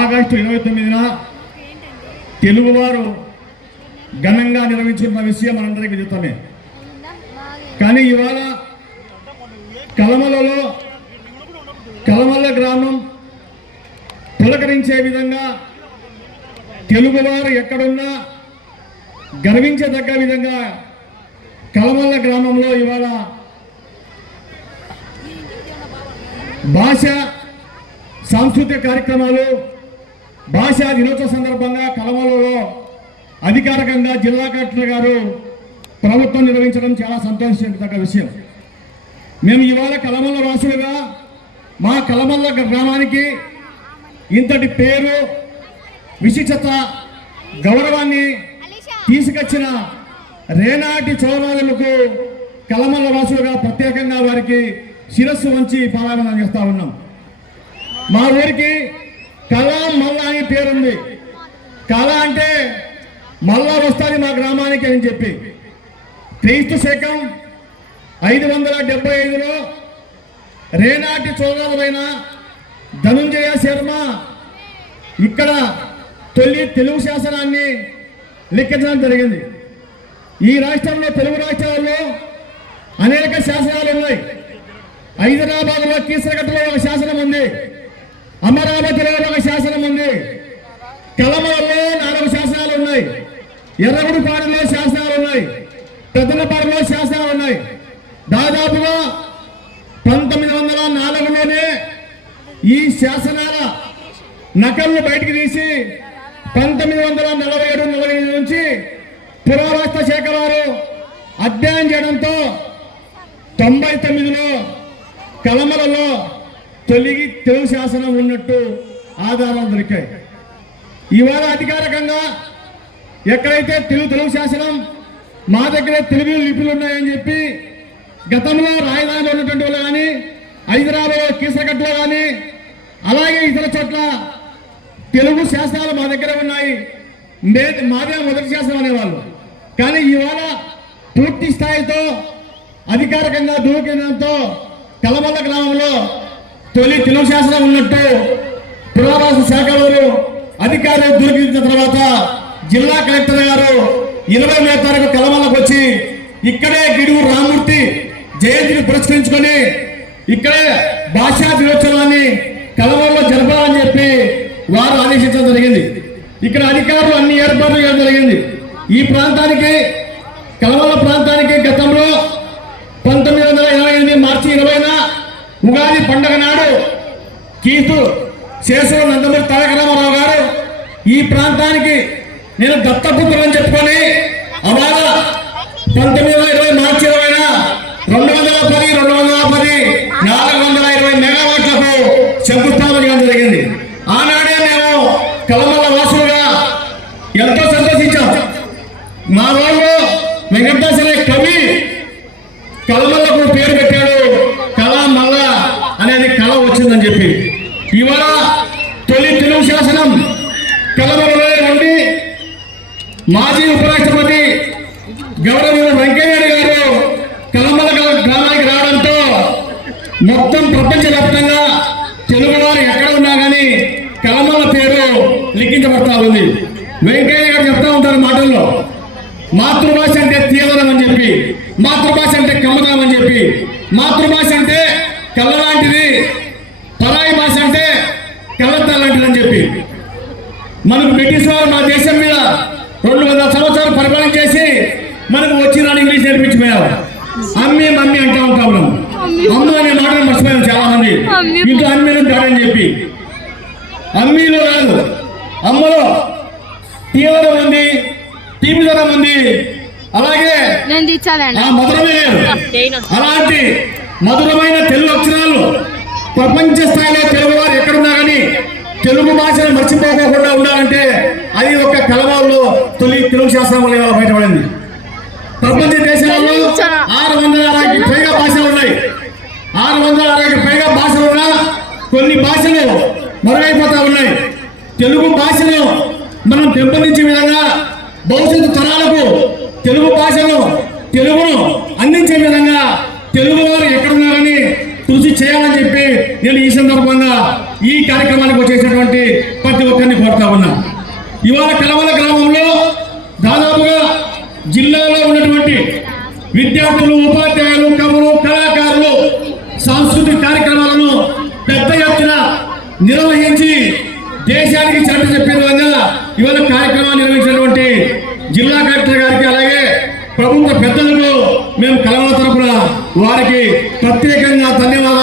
August 29న తెలుగువారు ఘనంగా నిర్వహించిన విషయం మనందరికీ విదితమే. కానీ ఇవాళ కలమల్ల గ్రామం పులకరించే విధంగా తెలుగువారు ఎక్కడున్నా గర్వించదగ్గ విధంగా కలమల్ల గ్రామంలో ఇవాళ భాష సాంస్కృతిక కార్యక్రమాలు భాషా దినోత్సవ సందర్భంగా కలమల్లలో అధికారికంగా జిల్లా కలెక్టర్ గారు ప్రభుత్వం నిర్వహించడం చాలా సంతోషించదగ్గ విషయం. మేము ఇవాళ కలమల్ల వాసులుగా మా కలమల్ల గ్రామానికి ఇంతటి పేరు విశిష్టత గౌరవాన్ని తీసుకొచ్చిన రేనాటి చోళరాజులకు కలమల్ల వాసులుగా ప్రత్యేకంగా వారికి శిరస్సు వంచి పారాయణం చేస్తా ఉన్నాం. మా ఊరికి కళ మల్ల అని పేరుంది. కళ అంటే మళ్ళా వస్తుంది మా గ్రామానికి అని చెప్పి క్రీస్తు శకం 575లో రేనాటి చోళరాజులైన ధనుంజయ శర్మ ఇక్కడ తొలి తెలుగు శాసనాన్ని లిఖించడం జరిగింది. ఈ రాష్ట్రంలో తెలుగు రాష్ట్రాల్లో అనేక శాసనాలు ఉన్నాయి. హైదరాబాద్లో కీసరగట్టులో ఒక శాసనం ఉంది, అమరావతిలో ఒక శాసనం ఉంది, కలమలలో 4 శాసనాలు ఉన్నాయి, ఎర్రగుడిపాడులో శాసనాలు ఉన్నాయి, పెద్దలపాడులో శాసనాలు ఉన్నాయి. దాదాపుగా 1904లోనే ఈ శాసనాల నకళ్ళు బయటికి తీసి 1947-48 నుంచి పురావస్తు శాఖ వారు అధ్యయనం చేయడంతో 99లో కలమలలో తొలిగి తెలుగు శాసనం ఉన్నట్టు ఆధారాలు దొరికాయి. ఇవాళ అధికారికంగా ఎక్కడైతే తెలుగు శాసనం మా దగ్గర తెలుగు లిపిలు ఉన్నాయని చెప్పి గతంలో రాజధానిలో ఉన్నటువంటి వాళ్ళు కానీ హైదరాబాద్ కీసరగట్టులో కానీ అలాగే ఇతర చోట్ల తెలుగు శాసనాలు మా దగ్గర ఉన్నాయి, మాదే మొదటి శాసనం అనేవాళ్ళు. కానీ ఇవాళ పూర్తి స్థాయితో అధికారికంగా ధృవీకరణతో కలమల్ల గ్రామంలో తొలి తెలుగు శాసనం ఉన్నట్టు పురావస్తు శాఖ వారు అధికారులు ధృవీకరించిన తర్వాత జిల్లా కలెక్టర్ గారు 20వ తారీఖు కలమల్లకు వచ్చి ఇక్కడే గిడుగు రామూర్తి జయంతిని పురస్కరించుకొని ఇక్కడే భాషా దినోత్సవాన్ని కలమల్లో జరపాలని చెప్పి వారు ఆదేశించడం జరిగింది. ఇక్కడ అధికారులు అన్ని ఏర్పాట్లు చేయడం జరిగింది. ఈ ప్రాంతానికి కలమల్ల ప్రాంతానికి గతంలో 1928 మార్చి 20న ఉగాది పండుగ నాడు కీర్తు శేషరావు నందమూరి తారక రామారావు గారు ఈ ప్రాంతానికి నేను దత్తపుత్రులని చెప్పుకొని అవాళ 1920 మార్చి 20న 210 420 మెగావాట్లకు శంకుస్థాపన చేయడం జరిగింది. ఆనాడే మేము కలమల్ల వాసులుగా ఎంతో సంతోషించాం. మా వాళ్ళు వెంకటదాస్ అనే కవి కలమల్లకు పేరు పెట్టాడు, కళ మల్ల అనేది కళ వచ్చిందని చెప్పి. ఇవాళ తొలి తెలుగు శాసనం కలమల్లో నుండి మాజీ ఉపరాష్ట్రపతి గౌరవ వెంకయ్యనాయుడు గారు కలమల్ల గ్రామానికి రావడంతో మొత్తం ప్రపంచవ్యాప్తంగా తెలుగువారు ఎక్కడ ఉన్నా కానీ కలమల్ల పేరు లిఖించబడతా ఉంది. వెంకయ్య గారు చెప్తా ఉంటారు మాటల్లో, మాతృభాష అంటే తీయదనం అని చెప్పి, మాతృభాష అంటే కమ్మదనం అని చెప్పి, మాతృభాష అంటే కళ్ళ లాంటిది, పరాయి భాష అంటే కళ్ళద్ద లాంటిది అని చెప్పి. మనకు బ్రిటిష్ వారు మన దేశం మీద 200 సంవత్సరాలు పరిపాలన చేసి మనకు వచ్చిన ఇంగ్లీష్ నేర్పించిపోయారు. అమ్మి మమ్మీ అంటా ఉంటాం మనం, అమ్మ అనే మాటలు మర్చిపోయాం చాలా మంది. ఇంట్లో అమ్మీలు కాడని చెప్పి, అమ్మీలో కాదు అమ్మలో తీవ్రం ఉంది, తీపిదనం ఉంది, అలాగే మధురమే లేదు. అలాంటి మధురమైన తెలుగు అక్షరాలు ప్రపంచ స్థాయిలో తెలుగు వారు ఎక్కడున్నా కానీ తెలుగు భాషను మర్చిపోకుండా ఉండాలంటే అది ఒక కలమల్లో తొలి తెలుగు శాస్త్రం వల్ల బయటపడింది. ప్రపంచ దేశాలలో 660కి పైగా భాషలు ఉన్నాయి. 660కి పైగా భాషలు ఉన్నా కొన్ని భాషలు మరుగైపోతా ఉన్నాయి. తెలుగు భాషను మనం పెంపొందించే విధంగా భవిష్యత్తు తరాలకు తెలుగు భాషను తెలుగును అందించే విధంగా తెలుగు వారు ఎక్కడున్నారని కృషి చేయాలని చెప్పి నేను ఈ సందర్భంగా ఈ కార్యక్రమానికి వచ్చేసినటువంటి ప్రతి ప్రతి ఒక్కరిని కోరుతా ఉన్నా. ఇవాళ కలవల గ్రామంలో దాదాపుగా జిల్లాలో ఉన్నటువంటి విద్యార్థులు, ఉపాధ్యాయులు, కవులు, కళాకారులు సాంస్కృతిక కార్యక్రమాలను పెద్ద ఎత్తున నిర్వహించి దేశానికి చాటి చెప్పే విధంగా ఇవాళ కార్యక్రమాన్ని నిర్వహించినటువంటి జిల్లా కలెక్టర్ గారికి అలాగే ప్రభుత్వ పెద్దలకు మేము కలవల తరపున వారికి ప్రత్యేకంగా ధన్యవాదాలు